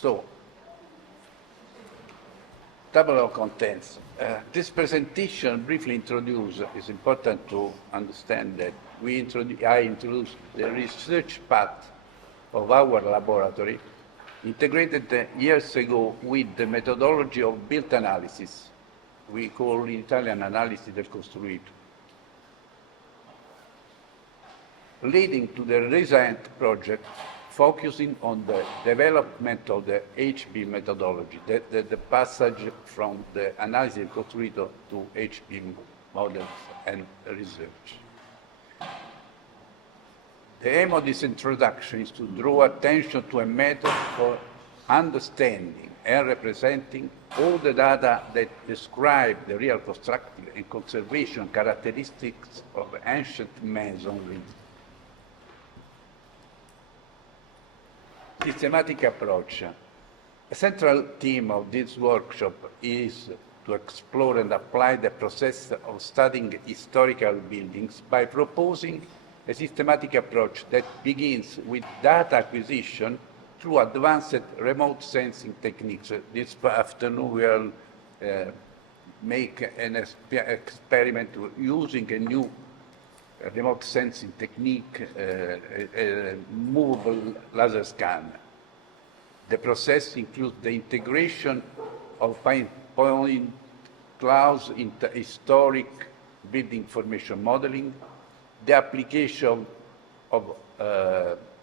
So, table of contents. This presentation briefly introduces, it's important to understand that I introduced the research path of our laboratory, integrated years ago with the methodology of built analysis. We call in Italian analisi del costruito, leading to the recent project focusing on the development of the HB methodology, the passage from the analisi del costruito to HB models and research. The aim of this introduction is to draw attention to a method for understanding and representing all the data that describe the real constructive and conservation characteristics of ancient masonry. Systematic approach. A central theme of this workshop is to explore and apply the process of studying historical buildings by proposing a systematic approach that begins with data acquisition through advanced remote sensing techniques. This afternoon we will make an experiment using a new remote sensing technique, a movable laser scan. The process includes the integration of point clouds into historic building information modeling, the application of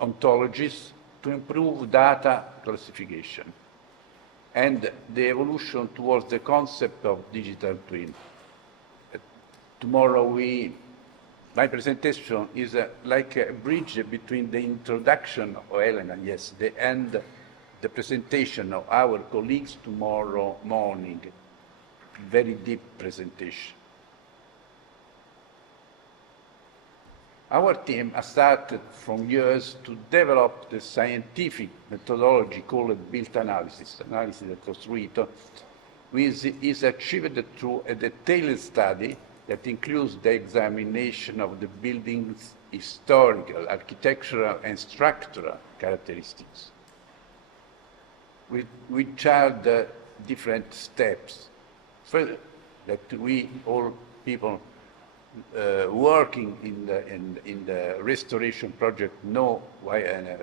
ontologies to improve data classification, and the evolution towards the concept of digital twin. Tomorrow my presentation is like a bridge between the introduction of Elena, and the presentation of our colleagues tomorrow morning. Very deep presentation. Our team has started from years to develop the scientific methodology called built analysis, analisi del costruito, which is achieved through a detailed study that includes the examination of the building's historical, architectural, and structural characteristics, which are the different steps. Further, that we all people working in the restoration project know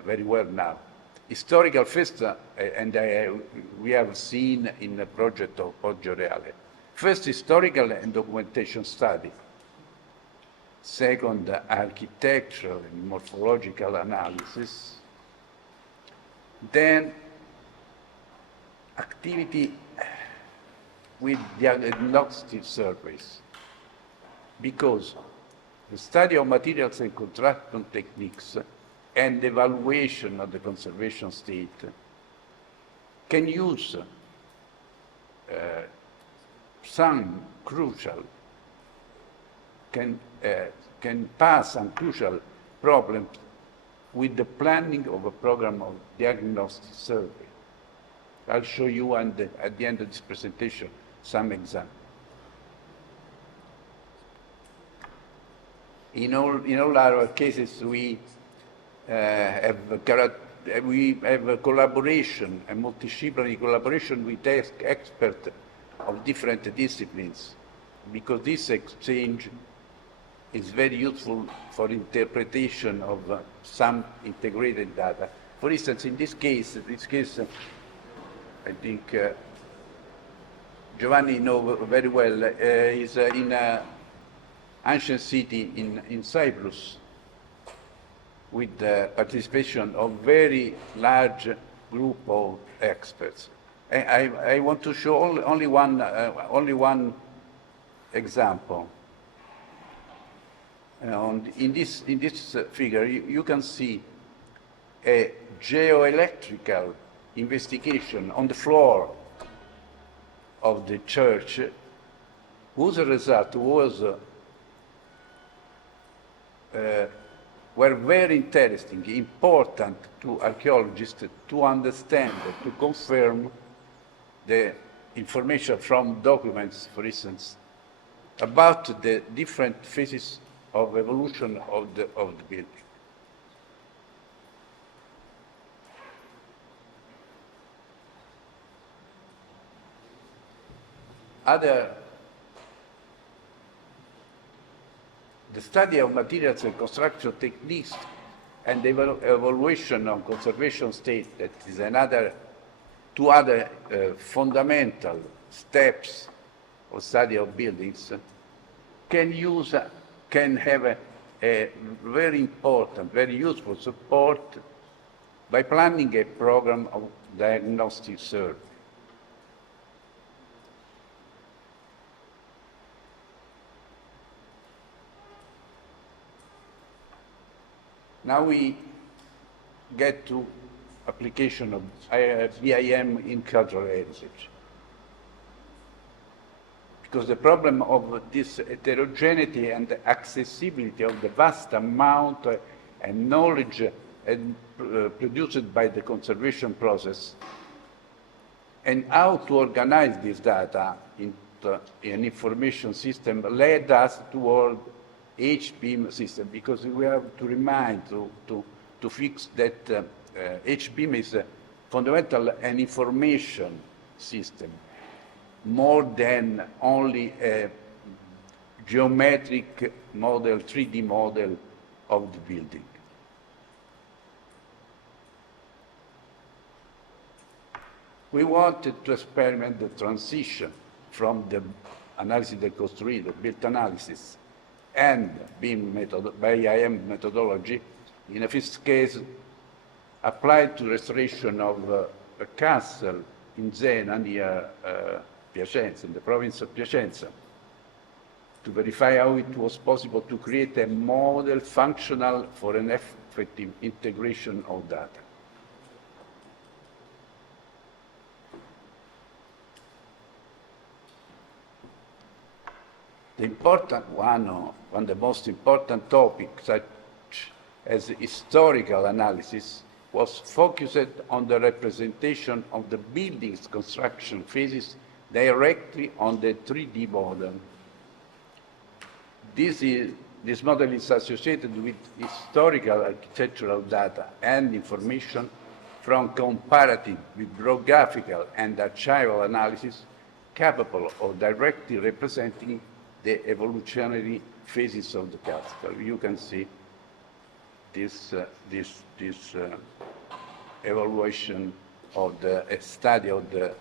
very well now. Historical first, we have seen in the project of Poggio Reale. First, historical and documentation study. Second, architectural and morphological analysis. Then, activity with diagnostic surveys. Because the study of materials and construction techniques and evaluation of the conservation state can use some crucial, can pass some crucial problems with the planning of a program of diagnostic survey. I'll show you at the end of this presentation some examples. In all our cases, we have a collaboration, a multidisciplinary collaboration with experts of different disciplines, because this exchange is very useful for interpretation of some integrated data. For instance, in this case, I think Giovanni knows very well, is in an ancient city in Cyprus, with the participation of very large group of experts. I want to show only one example. In this figure, you can see a geoelectrical investigation on the floor of the church, whose result was were very interesting, important to archaeologists to understand, to confirm the information from documents, for instance, about the different phases of evolution of the building. The study of materials and construction techniques and the evaluation of conservation state, that is two other fundamental steps of study of buildings, can have a very important, very useful support by planning a program of diagnostic survey. Now we get to application of BIM in cultural heritage. Because the problem of this heterogeneity and the accessibility of the vast amount and knowledge produced by the conservation process, and how to organize this data into an information system led us toward HBIM system, because we have to remind, to fix that HBIM is fundamental an information system, more than only a geometric model, 3D model of the building. We wanted to experiment the transition from the analysis del costruito, built analysis, and BIM methodology, in a first case, applied to restoration of a castle in Zena, near Piacenza, in the province of Piacenza, to verify how it was possible to create a model functional for an effective integration of data. The important one of the most important topics, such as historical analysis, was focused on the representation of the building's construction phases directly on the 3D model. This model is associated with historical architectural data and information from comparative, bibliographical, and archival analysis capable of directly representing the evolutionary phases of the castle. You can see this evaluation of the study of the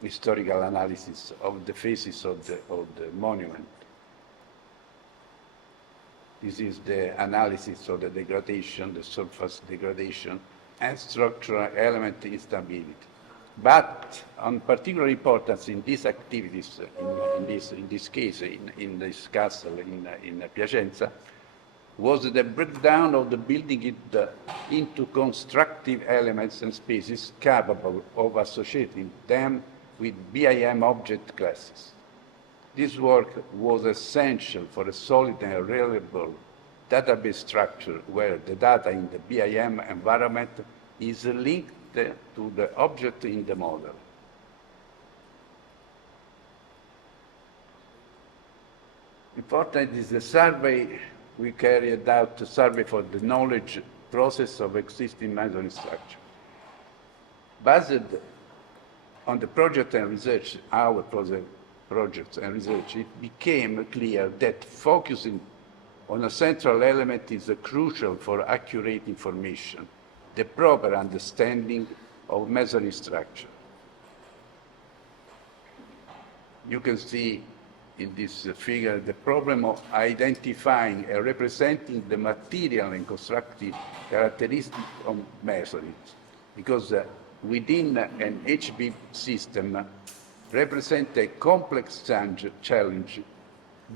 historical analysis of the phases of the monument. This is the analysis of the degradation, the surface degradation, and structural element instability. But on particular importance in these activities, in this case, in this castle in Piacenza, was the breakdown of the building into constructive elements and spaces capable of associating them with BIM object classes. This work was essential for a solid and reliable database structure where the data in the BIM environment is linked to the object in the model. Important is the survey. We carried out a survey for the knowledge process of existing masonry structure. Based on the project and research, our projects and research, it became clear that focusing on a central element is crucial for accurate information, the proper understanding of masonry structure. You can see in this figure the problem of identifying and representing the material and constructive characteristics of masonry, because within an HB system represent a complex challenge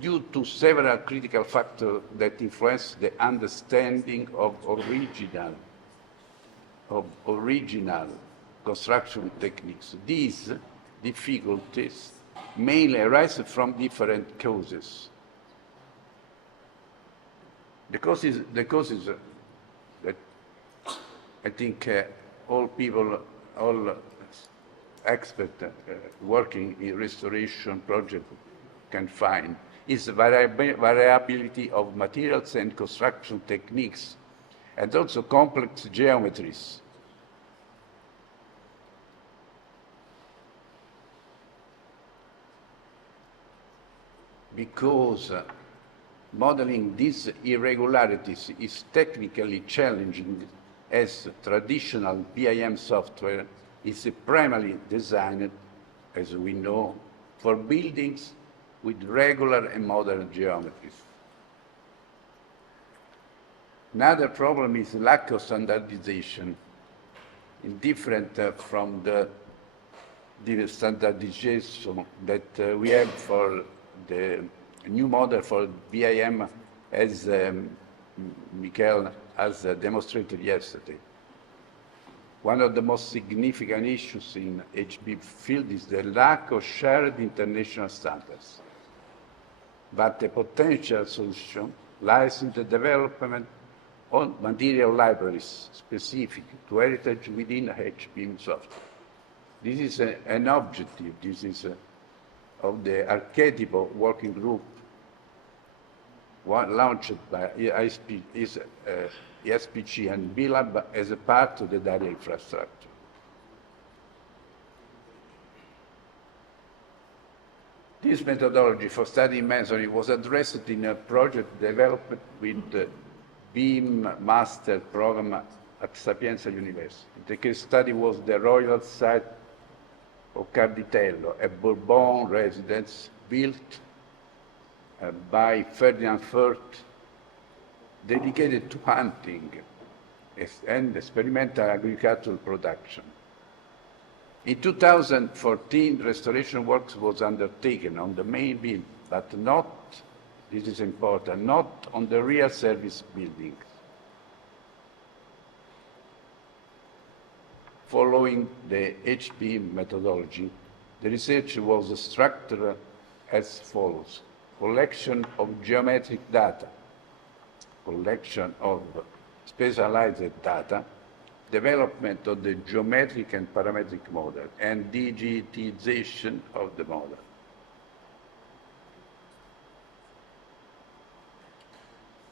due to several critical factors that influence the understanding of original construction techniques. These difficulties mainly arise from different causes. The causes that I think all experts working in restoration project can find is variability of materials and construction techniques, and also complex geometries. because modeling these irregularities is technically challenging, as traditional BIM software is primarily designed, as we know, for buildings with regular and modern geometries. Another problem is lack of standardization, different from the standardization that we have for the new model for BIM, as Michael has demonstrated yesterday. One of the most significant issues in HB field is the lack of shared international standards. But a potential solution lies in the development of material libraries specific to heritage within HBIM software. This is an objective. This is of the archetypal working group launched by ESPG and BLAB as a part of the data infrastructure. This methodology for studying masonry was addressed in a project developed with the BIM Master Program at Sapienza University. The case study was the royal site of Carditello, a Bourbon residence built by Ferdinand IV, dedicated to hunting and experimental agricultural production. In 2014, restoration works was undertaken on the main building, but not, this is important, not on the real service building. Following the HB methodology, the research was structured as follows: collection of geometric data, collection of specialized data, development of the geometric and parametric model, and digitization of the model.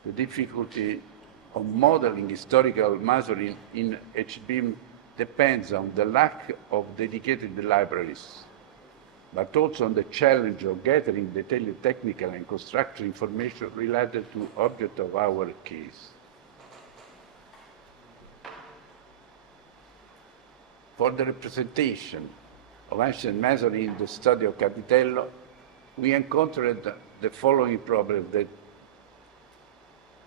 The difficulty of modeling historical masonry in HBIM depends on the lack of dedicated libraries, but also on the challenge of gathering detailed technical and construction information related to object of our case. For the representation of ancient masonry in the study of Capitello, we encountered the following problem that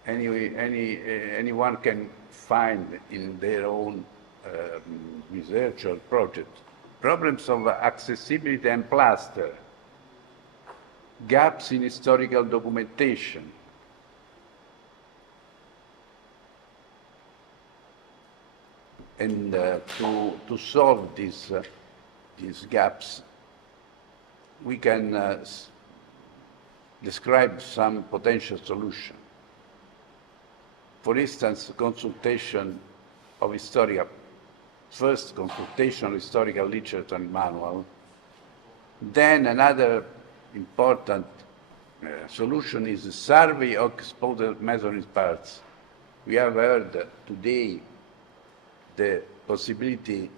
anyone can find in their own research or project. Problems of accessibility and plaster, gaps in historical documentation, and to solve these gaps, we can describe some potential solution. For instance, consultation of historical, first consultation of historical literature and manual. Then another important solution is a survey of exposed masonry parts. We have heard today the possibility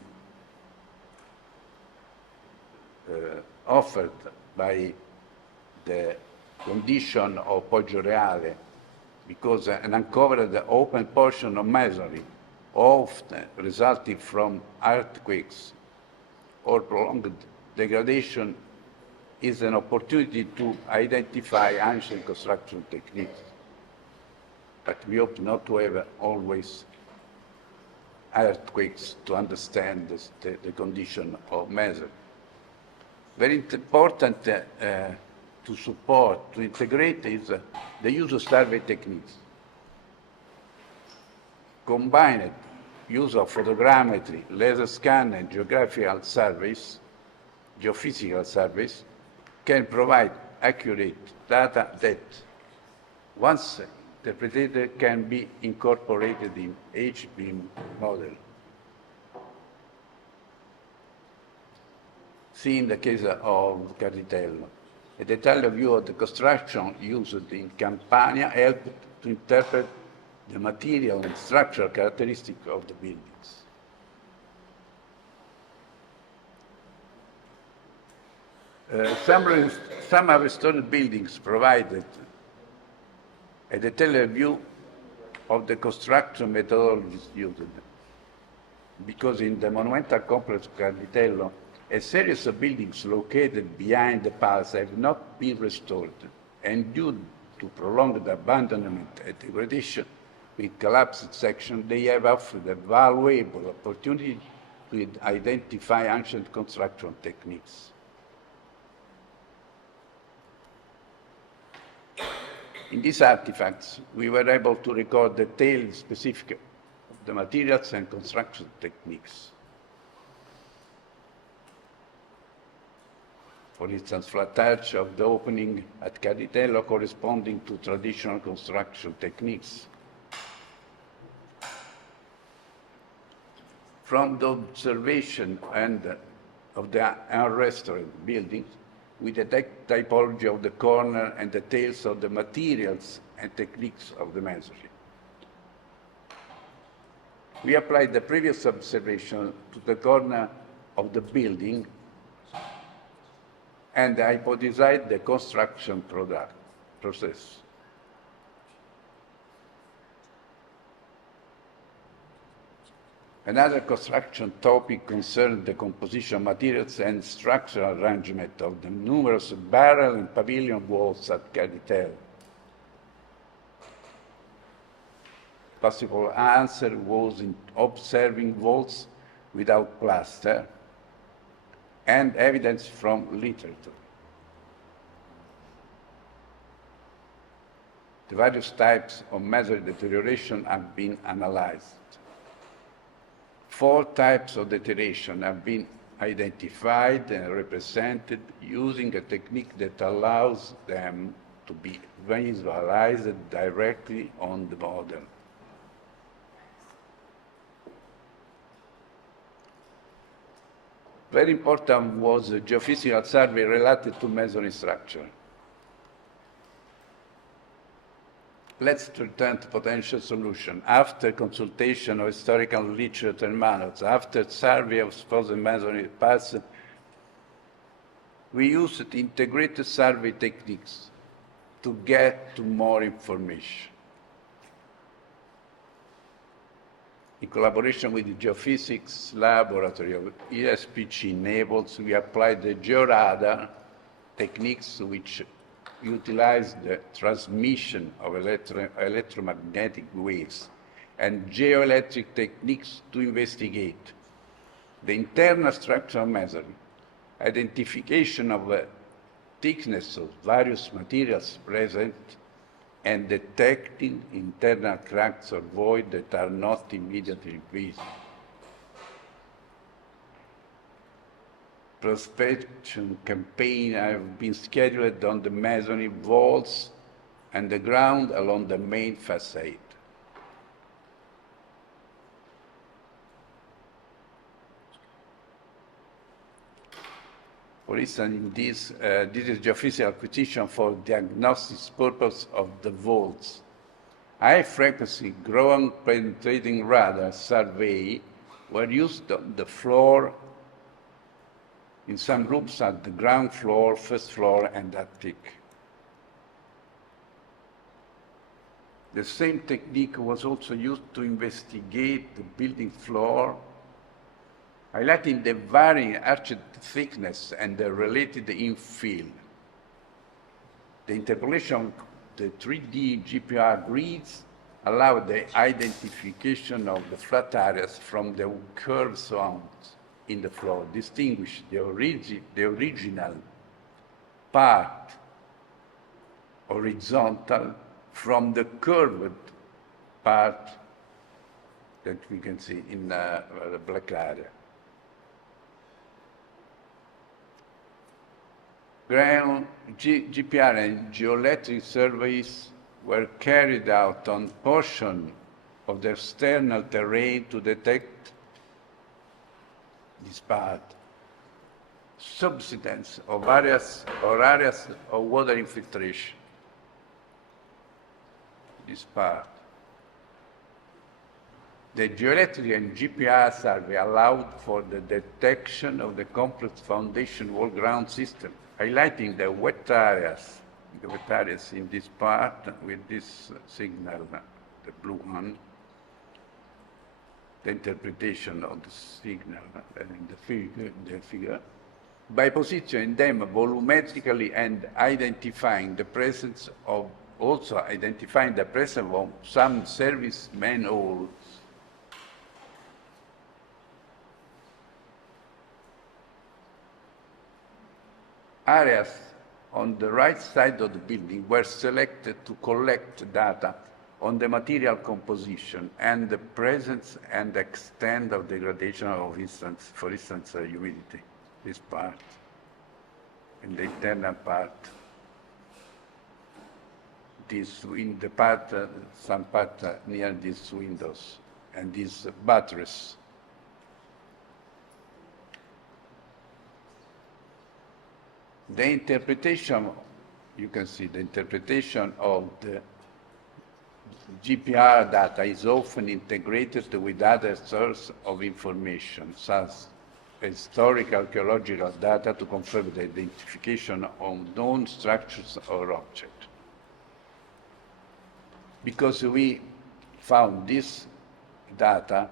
offered by the condition of Poggioreale, because an uncovered open portion of masonry, often resulting from earthquakes or prolonged degradation, is an opportunity to identify ancient construction techniques. But we hope not to have always earthquakes to understand the condition of masonry. Very important to support, to integrate is the use of survey techniques. Combined use of photogrammetry, laser scan, and geographical surveys, geophysical surveys, can provide accurate data that, once interpreted, can be incorporated in HBIM model. See in the case of Carditello. A detailed view of the construction used in Campania helped to interpret the material and structural characteristics of the buildings. Some restored buildings provided a detailed view of the construction methodologies used, because in the monumental complex of Carditello, a series of buildings located behind the palace have not been restored, and due to prolonged abandonment and degradation with collapsed sections, they have offered a valuable opportunity to identify ancient construction techniques. In these artifacts, we were able to record detailed specific of the materials and construction techniques. For instance, flat arch of the opening at Carditello corresponding to traditional construction techniques. From the observation of the unrestored buildings, we detect typology of the corner and details of the materials and techniques of the masonry. We applied the previous observation to the corner of the building and hypothesized the construction process. Another construction topic concerned the composition of materials and structural arrangement of the numerous barrel and pavilion walls at Carditello. Possible answer was in observing walls without plaster and evidence from literature. The various types of masonry deterioration have been analyzed. 4 types of deterioration have been identified and represented using a technique that allows them to be visualized directly on the model. Very important was the geophysical survey related to masonry structure. Let's return to potential solution. After consultation of historical literature and manuals, after survey of supposed masonry parts, we used integrated survey techniques to get to more information. In collaboration with the Geophysics Laboratory of ESPC Naples, we applied the georadar techniques which utilize the transmission of electromagnetic waves and geoelectric techniques to investigate the internal structure of masonry, identification of the thickness of various materials present, and detecting internal cracks or voids that are not immediately visible. Prospection campaign have been scheduled on the masonry walls and the ground along the main facade. For instance, this is geophysical acquisition for diagnostic purpose of the vaults. High-frequency ground-penetrating radar survey were used on the floor in some groups at the ground floor, first floor, and attic. The same technique was also used to investigate the building floor, highlighting the varying arched thickness and the related infill. The interpolation of the 3D GPR grids allowed the identification of the flat areas from the curved zones in the floor, distinguish the original part horizontal from the curved part that we can see in the black area. Ground GPR and geoelectric surveys were carried out on portion of the external terrain to detect this part, subsidence of areas of water infiltration. This part. The geoelectric and GPR survey allowed for the detection of the complex foundation wall ground system, highlighting the wet areas in this part with this signal, the blue one, the interpretation of the signal in the figure, by positioning them volumetrically and identifying the presence of some service manholes. Areas on the right side of the building were selected to collect data on the material composition and the presence and extent of degradation of for instance, humidity, this part, and the internal part, some part near these windows and these buttresses. The interpretation, you can see the interpretation of the GPR data is often integrated with other sources of information, such as historical archaeological data to confirm the identification of known structures or objects. Because we found this data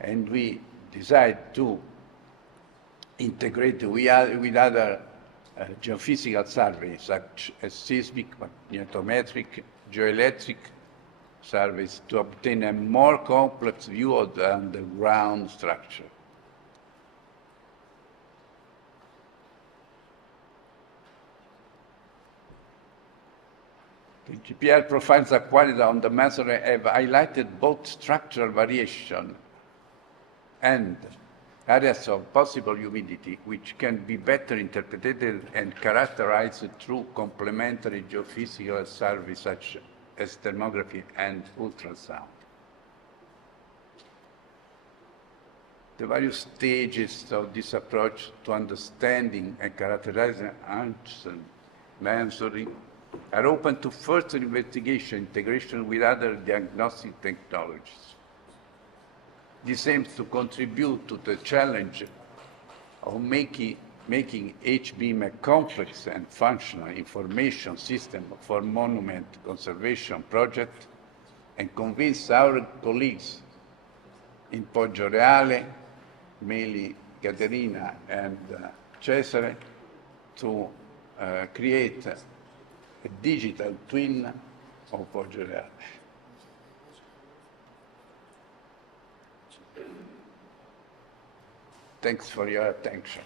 and we decided to integrate with other geophysical surveys, such as seismic, magnetometric, geoelectric surveys, to obtain a more complex view of the underground structure. The GPR profiles acquired on the masonry have highlighted both structural variation and areas of possible humidity, which can be better interpreted and characterized through complementary geophysical surveys such as thermography and ultrasound. The various stages of this approach to understanding and characterizing ancient masonry are open to further investigation, integration with other diagnostic technologies. This aims to contribute to the challenge of making HBIM a complex and functional information system for monument conservation project, and convince our colleagues in Poggioreale, mainly Caterina and Cessari, to create a digital twin of Poggioreale. Thanks for your attention.